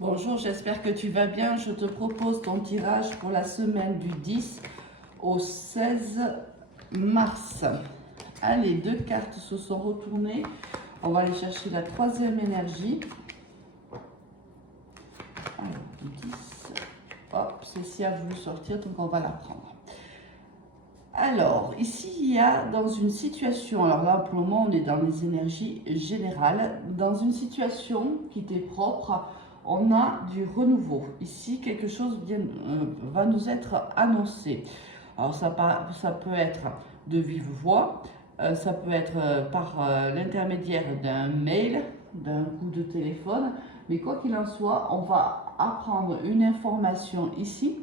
Bonjour, j'espère que tu vas bien. Je te propose ton tirage pour la semaine du 10 au 16 mars. Allez, deux cartes se sont retournées. On va aller chercher la troisième énergie. Alors, du 10. Hop, celle-ci a voulu sortir, donc on va la prendre. Alors, ici, il y a dans une situation, alors là, pour le moment, on est dans les énergies générales, dans une situation qui t'est propre, on a du renouveau. Ici, quelque chose va nous être annoncé. Alors, ça peut être de vive voix, ça peut être par l'intermédiaire d'un mail, d'un coup de téléphone, mais quoi qu'il en soit, on va apprendre une information ici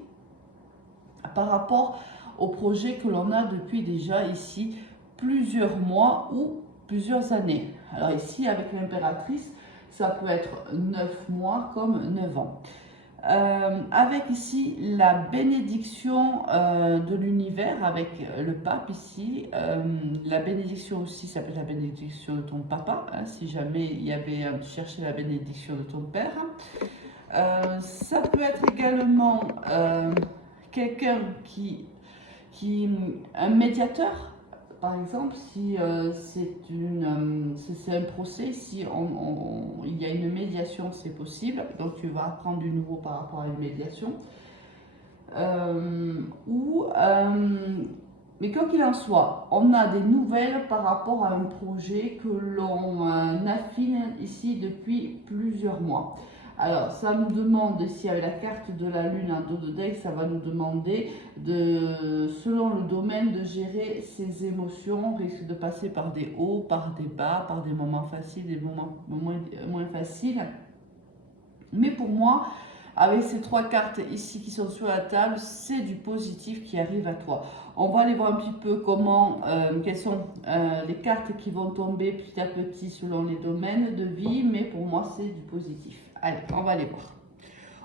par rapport au projet que l'on a depuis déjà ici plusieurs mois ou plusieurs années. Alors ici, avec l'impératrice, ça peut être 9 mois comme 9 ans. Avec ici la bénédiction de l'univers, avec le pape ici, la bénédiction aussi, ça peut être la bénédiction de ton papa, hein, si jamais il y avait cherché la bénédiction de ton père. Ça peut être également quelqu'un un médiateur, par exemple, si c'est un procès, si il y a une médiation, c'est possible, donc tu vas apprendre du nouveau par rapport à une médiation. Mais quoi qu'il en soit, on a des nouvelles par rapport à un projet que l'on affine ici depuis plusieurs mois. Alors, ça nous demande, ici avec la carte de la lune en dos de deck, ça va nous demander, selon le domaine, de gérer ses émotions. On risque de passer par des hauts, par des bas, par des moments faciles, des moments moins faciles. Mais pour moi, avec ces trois cartes ici qui sont sur la table, c'est du positif qui arrive à toi. On va aller voir un petit peu quelles sont les cartes qui vont tomber petit à petit selon les domaines de vie, mais pour moi, c'est du positif. Allez, on va aller voir.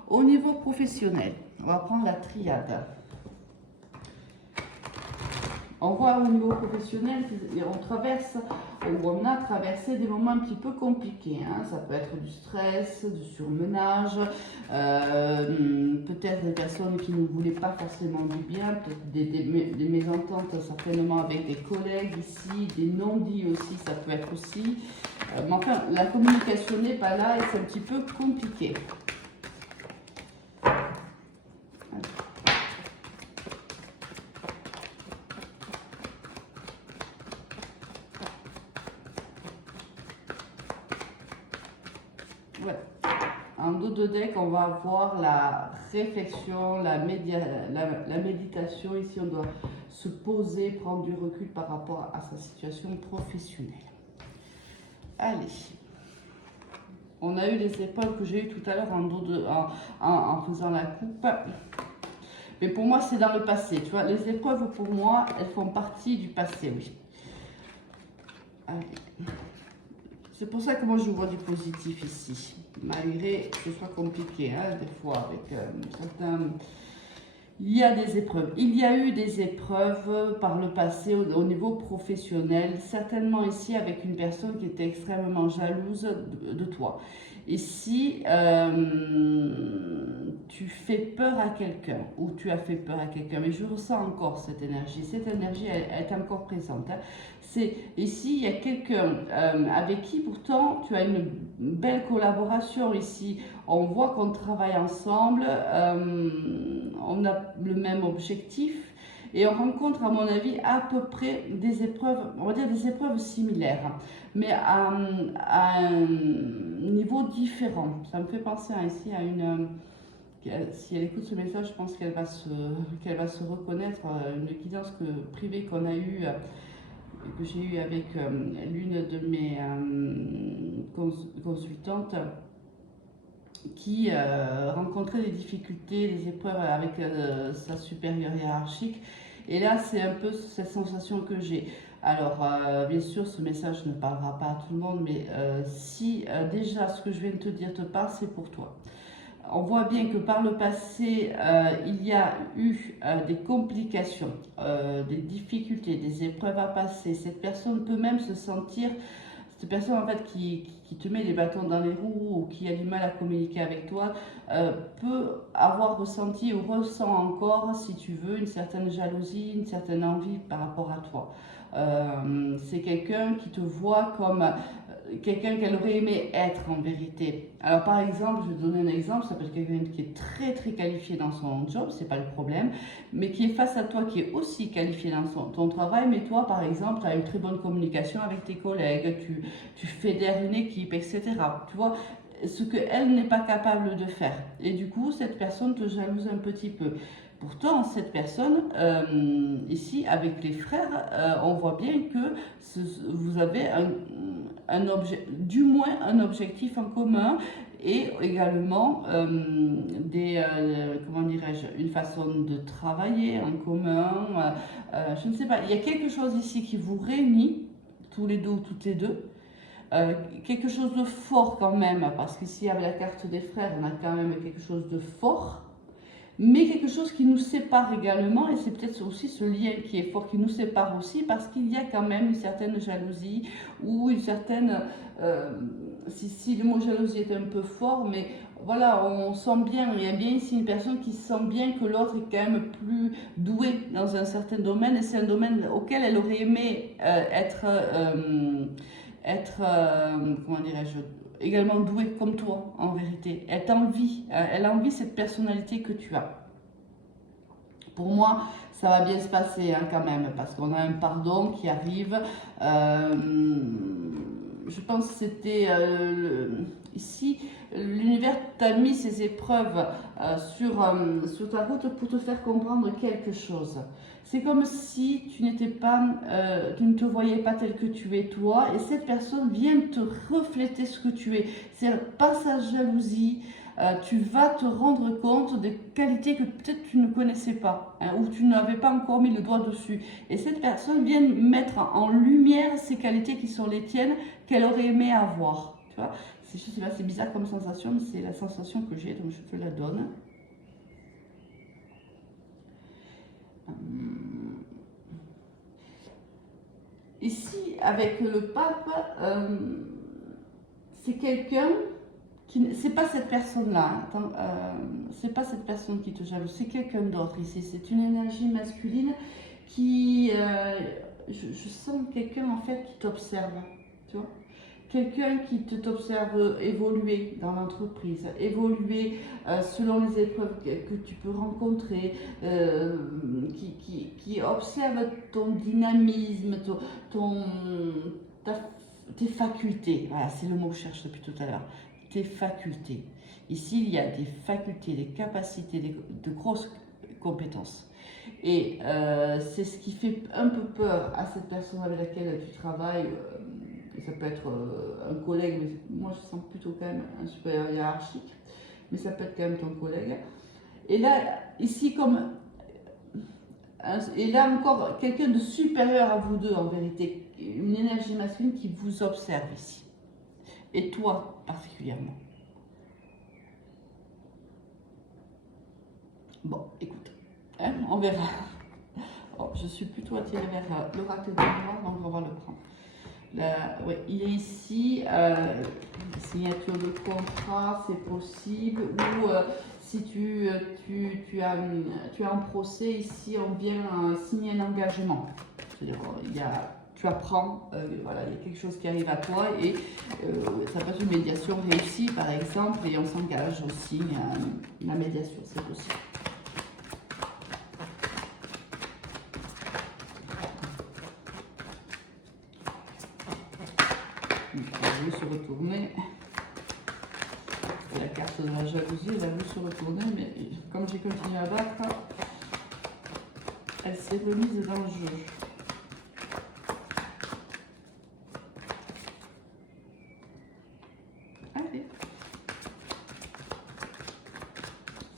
Au niveau professionnel, on va prendre la triade. On voit au niveau professionnel on a traversé des moments un petit peu compliqués. Hein. Ça peut être du stress, du surmenage, peut-être des personnes qui ne voulaient pas forcément du bien, peut-être des mésententes certainement avec des collègues ici, des non-dits aussi, ça peut être aussi. Mais enfin, la communication n'est pas là et c'est un petit peu compliqué. Ouais. En dos de deck, on va avoir la réflexion, la méditation. Ici, on doit se poser, prendre du recul par rapport à sa situation professionnelle. Allez. On a eu les épreuves que j'ai eues tout à l'heure en faisant la coupe. Mais pour moi, c'est dans le passé. Tu vois, les épreuves, pour moi, elles font partie du passé, oui. Allez. C'est pour ça que moi je vois du positif ici, malgré que ce soit compliqué, hein, des fois avec certains... Il y a des épreuves. Il y a eu des épreuves par le passé au niveau professionnel, certainement ici avec une personne qui était extrêmement jalouse de toi. Et si tu fais peur à quelqu'un ou tu as fait peur à quelqu'un, mais je ressens encore cette énergie elle est encore présente. Hein. Ici, il y a quelqu'un avec qui pourtant tu as une belle collaboration ici. On voit qu'on travaille ensemble, on a le même objectif et on rencontre à mon avis à peu près des épreuves, on va dire des épreuves similaires, mais à un niveau différent. Ça me fait penser ici à une... Si elle écoute ce message, je pense qu'elle va se reconnaître, une guidance privée qu'on a eue, que j'ai eue avec l'une de mes consultantes qui rencontrait des difficultés, des épreuves avec sa supérieure hiérarchique. Et là, c'est un peu cette sensation que j'ai. Alors, bien sûr, ce message ne parlera pas à tout le monde, mais si déjà ce que je viens de te dire te parle, c'est pour toi. On voit bien que par le passé, il y a eu des complications, des difficultés, des épreuves à passer. Cette personne peut même se sentir cette personne en fait qui te met des bâtons dans les roues ou qui a du mal à communiquer avec toi peut avoir ressenti ou ressent encore, si tu veux, une certaine jalousie, une certaine envie par rapport à toi. C'est quelqu'un qui te voit comme quelqu'un qu'elle aurait aimé être en vérité. Alors par exemple, je vais te donner un exemple, ça peut être quelqu'un qui est très très qualifié dans son job, c'est pas le problème, mais qui est face à toi, qui est aussi qualifié dans ton travail, mais toi par exemple, tu as une très bonne communication avec tes collègues, tu fédères une équipe, etc. Tu vois, ce qu'elle n'est pas capable de faire. Et du coup, cette personne te jalouse un petit peu. Pourtant, cette personne, ici, avec les frères, on voit bien que vous avez du moins un objectif en commun et également comment dirais-je, une façon de travailler en commun. Je ne sais pas, il y a quelque chose ici qui vous réunit, tous les deux ou toutes les deux. Quelque chose de fort quand même, parce qu'ici avec la carte des frères, on a quand même quelque chose de fort, mais quelque chose qui nous sépare également, et c'est peut-être aussi ce lien qui est fort, qui nous sépare aussi, parce qu'il y a quand même une certaine jalousie, ou une certaine, si le mot jalousie est un peu fort, mais voilà, on sent bien, il y a bien ici une personne qui sent bien que l'autre est quand même plus doué dans un certain domaine, et c'est un domaine auquel elle aurait aimé comment dirais-je, également douée comme toi, en vérité. Elle envie cette personnalité que tu as. Pour moi, ça va bien se passer hein, quand même, parce qu'on a un pardon qui arrive. Je pense que c'était ici, l'univers t'a mis ses épreuves sur ta route pour te faire comprendre quelque chose. C'est comme si tu n'étais pas, tu ne te voyais pas tel que tu es toi, et cette personne vient te refléter ce que tu es. C'est par sa jalousie, tu vas te rendre compte des qualités que peut-être tu ne connaissais pas, hein, ou tu n'avais pas encore mis le doigt dessus. Et cette personne vient mettre en lumière ces qualités qui sont les tiennes, qu'elle aurait aimé avoir. Tu vois, je sais pas, c'est bizarre comme sensation, mais c'est la sensation que j'ai, donc je te la donne. Ici, avec le pape, c'est quelqu'un qui, c'est pas cette personne-là, hein, c'est pas cette personne qui te jalouse, c'est quelqu'un d'autre ici. C'est une énergie masculine qui, je sens quelqu'un en fait qui t'observe, tu vois. Quelqu'un qui t'observe évoluer dans l'entreprise, évoluer selon les épreuves que tu peux rencontrer, qui observe ton dynamisme, tes facultés. Voilà, c'est le mot que je cherche depuis tout à l'heure. Tes facultés. Ici, il y a des facultés, des capacités, de grosses compétences. Et c'est ce qui fait un peu peur à cette personne avec laquelle tu travailles. Ça peut être un collègue, mais moi je sens plutôt quand même un supérieur hiérarchique, mais ça peut être quand même ton collègue. Et là, ici, et là encore, quelqu'un de supérieur à vous deux en vérité, une énergie masculine qui vous observe ici. Et toi particulièrement. Bon, écoute, hein, on verra. Bon, je suis plutôt attirée vers l'oracle de moi, donc on va le prendre. Ouais, il est ici, signature de contrat, c'est possible, ou si tu as un procès ici, on vient signer un engagement. C'est-à-dire, tu apprends, voilà, il y a quelque chose qui arrive à toi et ça peut être une médiation réussie par exemple, et on s'engage aussi la médiation, c'est possible. Elle a voulu se retourner. Et la carte de la jalousie, elle a voulu se retourner, mais comme j'ai continué à battre, elle s'est remise dans le jeu. Allez.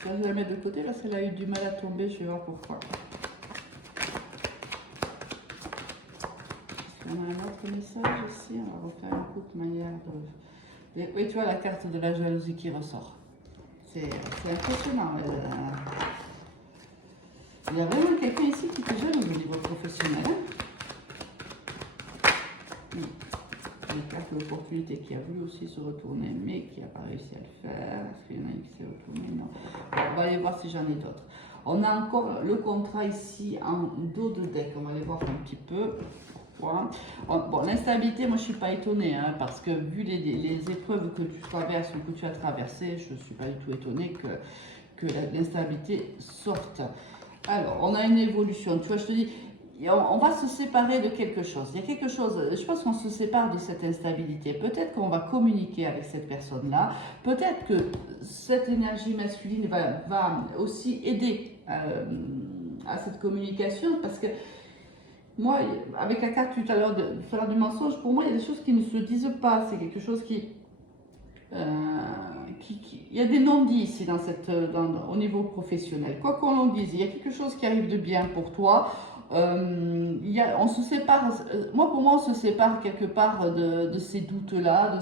Ça, je vais la mettre de côté parce qu'elle a eu du mal à tomber, je vais voir pourquoi. On a un autre message ici, on va refaire un coup de manière de... Oui, tu vois la carte de la jalousie qui ressort. C'est impressionnant. Il y a vraiment quelqu'un ici qui te jalouse au niveau professionnel. les cartes de l'opportunité qui a voulu aussi se retourner, mais qui n'a pas réussi à le faire. Est-ce qu'il y en a une qui s'est retournée? Non. Bon, on va aller voir si j'en ai d'autres. On a encore le contrat ici en dos de deck. On va aller voir un petit peu. Voilà. Bon, l'instabilité, moi je ne suis pas étonnée, hein, parce que vu les épreuves que tu traverses ou que tu as traversées, je ne suis pas du tout étonnée que l'instabilité sorte. Alors, on a une évolution. Tu vois, je te dis, on va se séparer de quelque chose. Il y a quelque chose, je pense qu'on se sépare de cette instabilité. Peut-être qu'on va communiquer avec cette personne-là. Peut-être que cette énergie masculine va aussi aider à cette communication, parce que moi, avec la carte tout à l'heure du mensonge, pour moi, il y a des choses qui ne se disent pas. C'est quelque chose il y a des non-dits ici au niveau professionnel. Quoi qu'on en dise, il y a quelque chose qui arrive de bien pour toi. On se sépare, pour moi, on se sépare quelque part de ces doutes-là,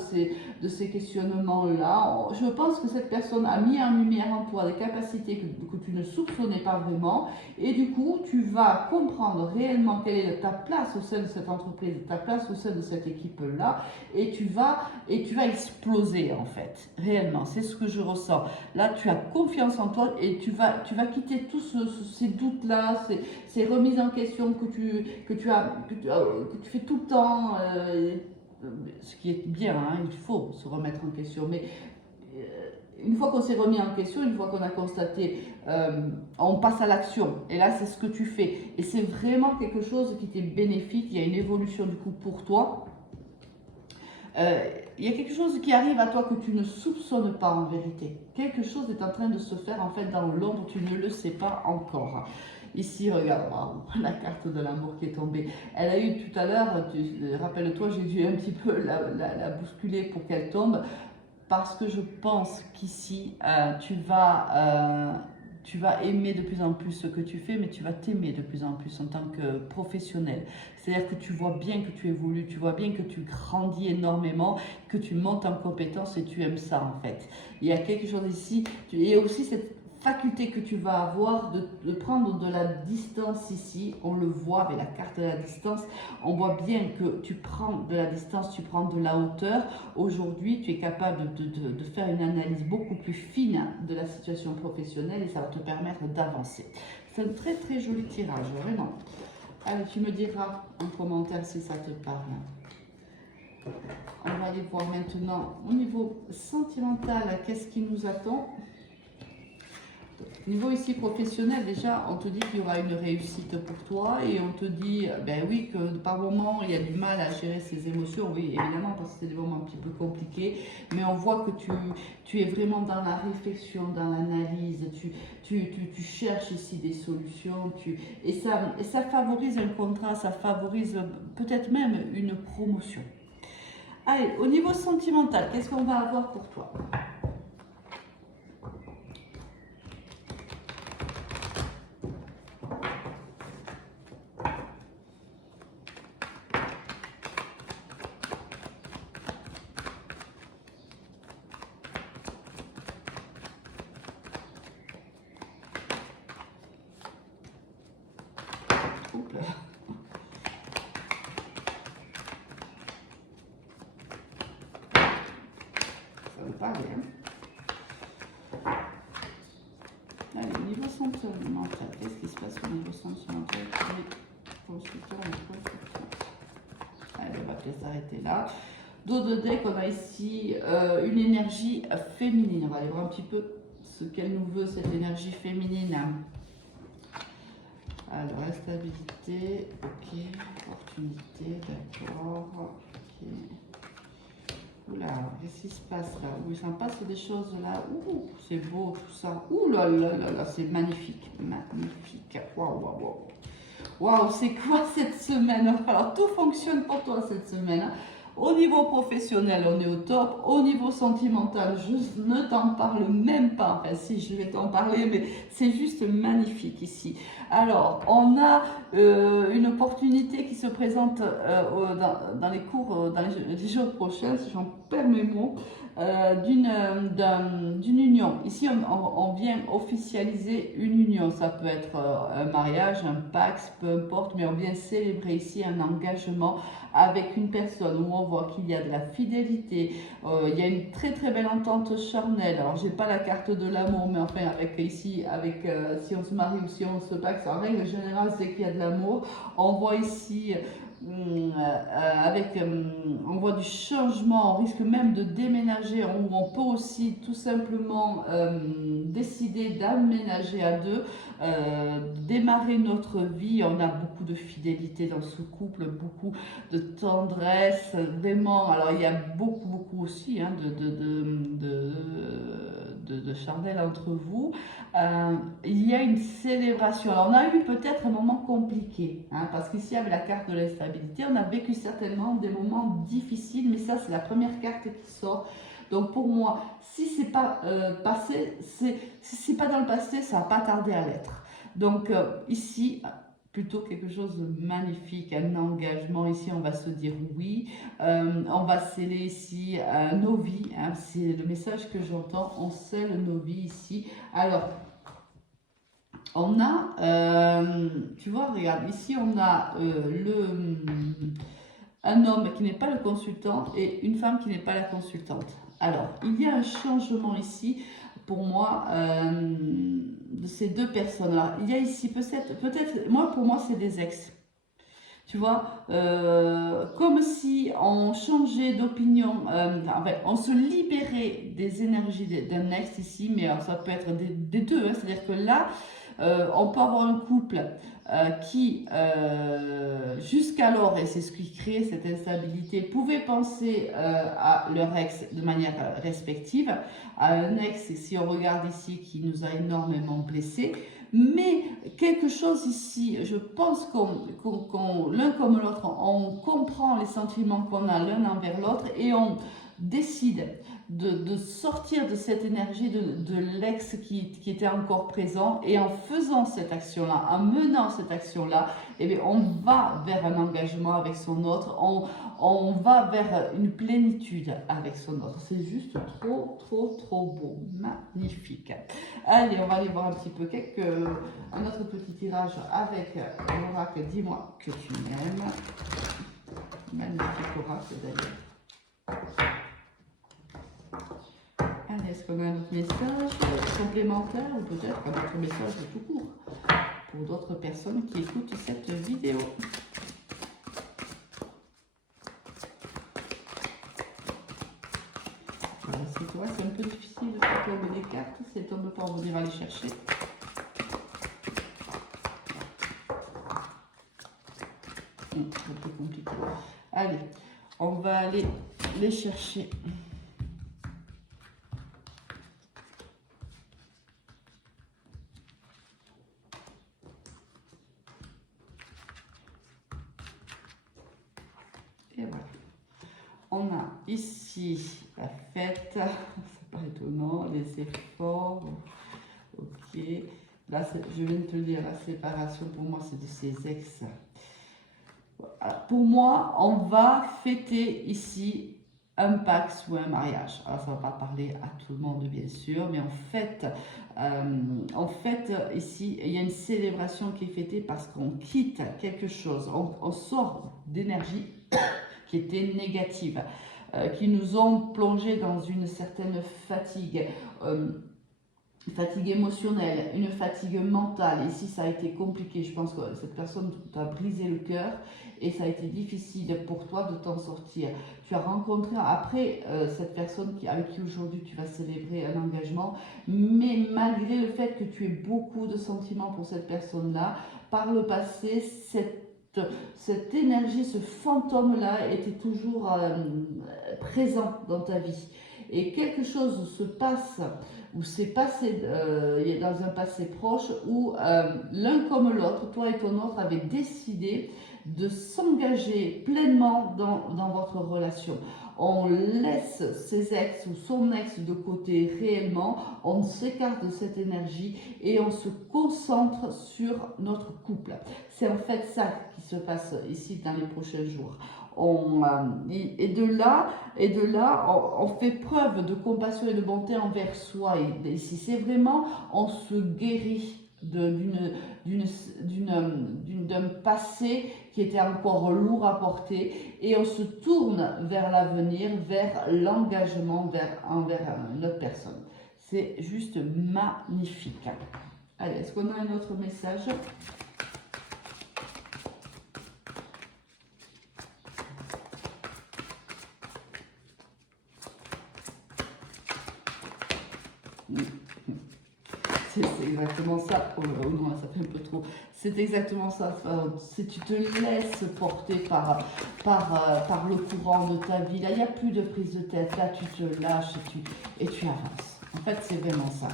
de ces questionnements-là. Je pense que cette personne a mis en lumière en toi des capacités que tu ne soupçonnais pas vraiment, et du coup, tu vas comprendre réellement quelle est ta place au sein de cette entreprise, ta place au sein de cette équipe-là, et tu vas exploser en fait, réellement, c'est ce que je ressens. Là, tu as confiance en toi et tu vas quitter tous ces doutes-là, ces remises en question que tu fais tout le temps, ce qui est bien, hein, il faut se remettre en question, mais une fois qu'on s'est remis en question, une fois qu'on a constaté, on passe à l'action. Et là, c'est ce que tu fais. Et c'est vraiment quelque chose qui t'est bénéfique. Il y a une évolution du coup pour toi. Il y a quelque chose qui arrive à toi que tu ne soupçonnes pas en vérité. Quelque chose est en train de se faire en fait dans l'ombre, tu ne le sais pas encore. Ici, regarde, la carte de l'amour qui est tombée. Elle a eu tout à l'heure, rappelle-toi, j'ai dû un petit peu la bousculer pour qu'elle tombe, parce que je pense qu'ici, tu vas aimer de plus en plus ce que tu fais, mais tu vas t'aimer de plus en plus en tant que professionnel. C'est-à-dire que tu vois bien que tu évolues, tu vois bien que tu grandis énormément, que tu montes en compétence et tu aimes ça en fait. Il y a quelque chose ici, il y a aussi cette faculté que tu vas avoir de prendre de la distance ici. On le voit avec la carte de la distance, on voit bien que tu prends de la distance, tu prends de la hauteur. Aujourd'hui, tu es capable de faire une analyse beaucoup plus fine de la situation professionnelle et ça va te permettre d'avancer. C'est un très très joli tirage, vraiment. Allez, tu me diras en commentaire si ça te parle. On va aller voir maintenant au niveau sentimental, qu'est-ce qui nous attend. Niveau ici professionnel, déjà, on te dit qu'il y aura une réussite pour toi et on te dit, ben oui, que par moment, il y a du mal à gérer ses émotions. Oui, évidemment, parce que c'est des moments un petit peu compliqués, mais on voit que tu es vraiment dans la réflexion, dans l'analyse, tu cherches ici des solutions, et ça favorise un contrat, ça favorise peut-être même une promotion. Allez, au niveau sentimental, qu'est-ce qu'on va avoir pour toi ? Oups là. Ça veut pas aller, hein. Allez, niveau sentimental, qu'est-ce qui se passe au niveau sentimental pour les consultants et consultants? Allez, on va peut-être s'arrêter là. Dos de deck, on a ici une énergie féminine. On va aller voir un petit peu ce qu'elle nous veut, cette énergie féminine. Alors, instabilité, ok, opportunité, d'accord, ok. Oula, qu'est-ce qui se passe là? Oui, ça passe des choses là. Ouh, c'est beau tout ça. Ouh là là là là, c'est magnifique, magnifique. Waouh, waouh, waouh. Waouh, c'est quoi cette semaine? Alors, tout fonctionne pour toi cette semaine. Au niveau professionnel, on est au top. Au niveau sentimental, je ne t'en parle même pas. Enfin, si, je vais t'en parler, mais c'est juste magnifique ici. Alors, on a une opportunité qui se présente dans les cours, dans les jours prochains, si j'en perds mes mots, d'une union. Ici, on vient officialiser une union. Ça peut être un mariage, un pax, peu importe, mais on vient célébrer ici un engagement avec une personne où on voit qu'il y a de la fidélité, il y a une très très belle entente charnelle. Alors j'ai pas la carte de l'amour, mais enfin avec ici, avec si on se marie ou si on se paxe, en règle générale c'est qu'il y a de l'amour. On voit ici on voit du changement, on risque même de déménager, on peut aussi tout simplement décider d'aménager à deux, démarrer notre vie. On a beaucoup de fidélité dans ce couple, beaucoup de tendresse, vraiment. Alors il y a beaucoup aussi hein, de charnel entre vous. Il y a une célébration. Alors on a eu peut-être un moment compliqué, hein, parce qu'ici avec la carte de l'instabilité, on a vécu certainement des moments difficiles, mais ça c'est la première carte qui sort. Donc pour moi, si c'est pas passé, si c'est pas dans le passé, ça va pas tarder à l'être. Donc ici, plutôt quelque chose de magnifique, un engagement. Ici, on va se dire oui. On va sceller ici nos vies. Hein, c'est le message que j'entends. On scelle nos vies ici. Alors, on a, tu vois, regarde, ici, on a un homme qui n'est pas le consultant et une femme qui n'est pas la consultante. Alors, il y a un changement ici, pour moi, de ces deux personnes-là. Il y a ici peut-être, moi, pour moi, c'est des ex. Tu vois, comme si on changeait d'opinion, enfin, on se libérait des énergies d'un ex ici, mais alors, ça peut être des deux. Hein, c'est-à-dire que là, on peut avoir un couple qui, jusqu'alors, et c'est ce qui crée cette instabilité, pouvait penser à leur ex de manière respective, à un ex, si on regarde ici, qui nous a énormément blessés. Mais quelque chose ici, je pense l'un comme l'autre, on comprend les sentiments qu'on a l'un envers l'autre et on décide de sortir de cette énergie de l'ex qui était encore présent, et en faisant cette action-là, en menant cette action-là, eh bien, on va vers un engagement avec son autre, on va vers une plénitude avec son autre. C'est juste trop beau, magnifique. Allez, on va aller voir un petit peu un autre petit tirage avec l'oracle Dis-moi que tu m'aimes. Magnifique oracle d'ailleurs. Allez, est-ce qu'on a un autre message complémentaire ou peut-être un autre message de tout court pour d'autres personnes qui écoutent cette vidéo? Voilà, c'est un peu difficile de faire tomber les cartes, c'est on ne peut pas revenir à les chercher. C'est un peu compliqué. Allez, on va aller les chercher. Et voilà. On a ici la fête, c'est pas étonnant, les efforts, ok. Là, je viens de te dire, la séparation, pour moi, c'est de ces ex. Pour moi, on va fêter ici un pax ou un mariage. Alors, ça ne va pas parler à tout le monde, bien sûr, mais en fait, ici, il y a une célébration qui est fêtée parce qu'on quitte quelque chose, on sort d'énergie qui étaient négatives, qui nous ont plongé dans une certaine fatigue, fatigue émotionnelle, une fatigue mentale. Ici, ça a été compliqué. Je pense que cette personne t'a brisé le cœur et ça a été difficile pour toi de t'en sortir. Tu as rencontré après cette personne avec qui aujourd'hui tu vas célébrer un engagement, mais malgré le fait que tu aies beaucoup de sentiments pour cette personne-là, par le passé, cette énergie, ce fantôme-là était toujours présent dans ta vie. Et quelque chose se passe, ou s'est passé dans un passé proche, où l'un comme l'autre, toi et ton autre, avaient décidé de s'engager pleinement dans votre relation. On laisse ses ex ou son ex de côté réellement, on s'écarte de cette énergie et on se concentre sur notre couple. C'est en fait ça qui se passe ici dans les prochains jours. Et de là, on fait preuve de compassion et de bonté envers soi. Et ici, c'est vraiment, on se guérit d'un passé qui était encore lourd à porter, et on se tourne vers l'avenir, vers l'engagement envers une autre personne. C'est juste magnifique. Allez, est-ce qu'on a un autre message? C'est exactement ça. Oh non, ça fait un peu trop. C'est exactement ça. Si tu te laisses porter par le courant de ta vie, là, il n'y a plus de prise de tête. Là, tu te lâches et tu avances. En fait, c'est vraiment ça.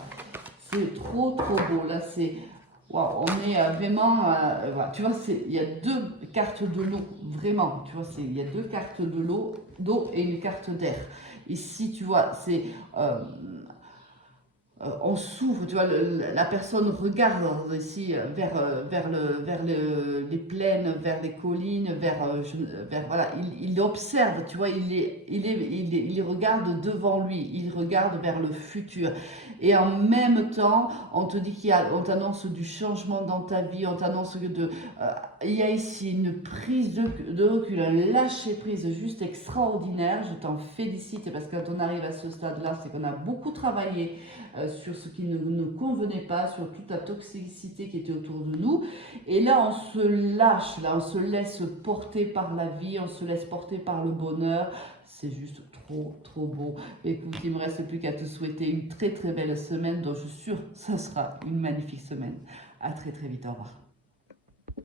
C'est trop, trop beau. Là, c'est... Wow, on est vraiment... voilà, tu vois, il y a deux cartes de l'eau. Vraiment, tu vois, il y a deux cartes de d'eau et une carte d'air. Ici, tu vois, c'est... on s'ouvre, tu vois, la personne regarde ici vers les plaines, vers les collines, voilà, il observe, tu vois, il regarde devant lui, il regarde vers le futur. Et en même temps, on te dit on t'annonce du changement dans ta vie, on t'annonce il y a ici une prise de recul, un lâcher prise juste extraordinaire. Je t'en félicite parce que quand on arrive à ce stade-là, c'est qu'on a beaucoup travaillé sur ce qui ne nous convenait pas, sur toute la toxicité qui était autour de nous. Et là, on se lâche, là, on se laisse porter par la vie, on se laisse porter par le bonheur. C'est juste trop, trop beau. Écoute, il ne me reste plus qu'à te souhaiter une très, très belle semaine, dont je suis sûre que ça sera une magnifique semaine. À très, très vite. Au revoir.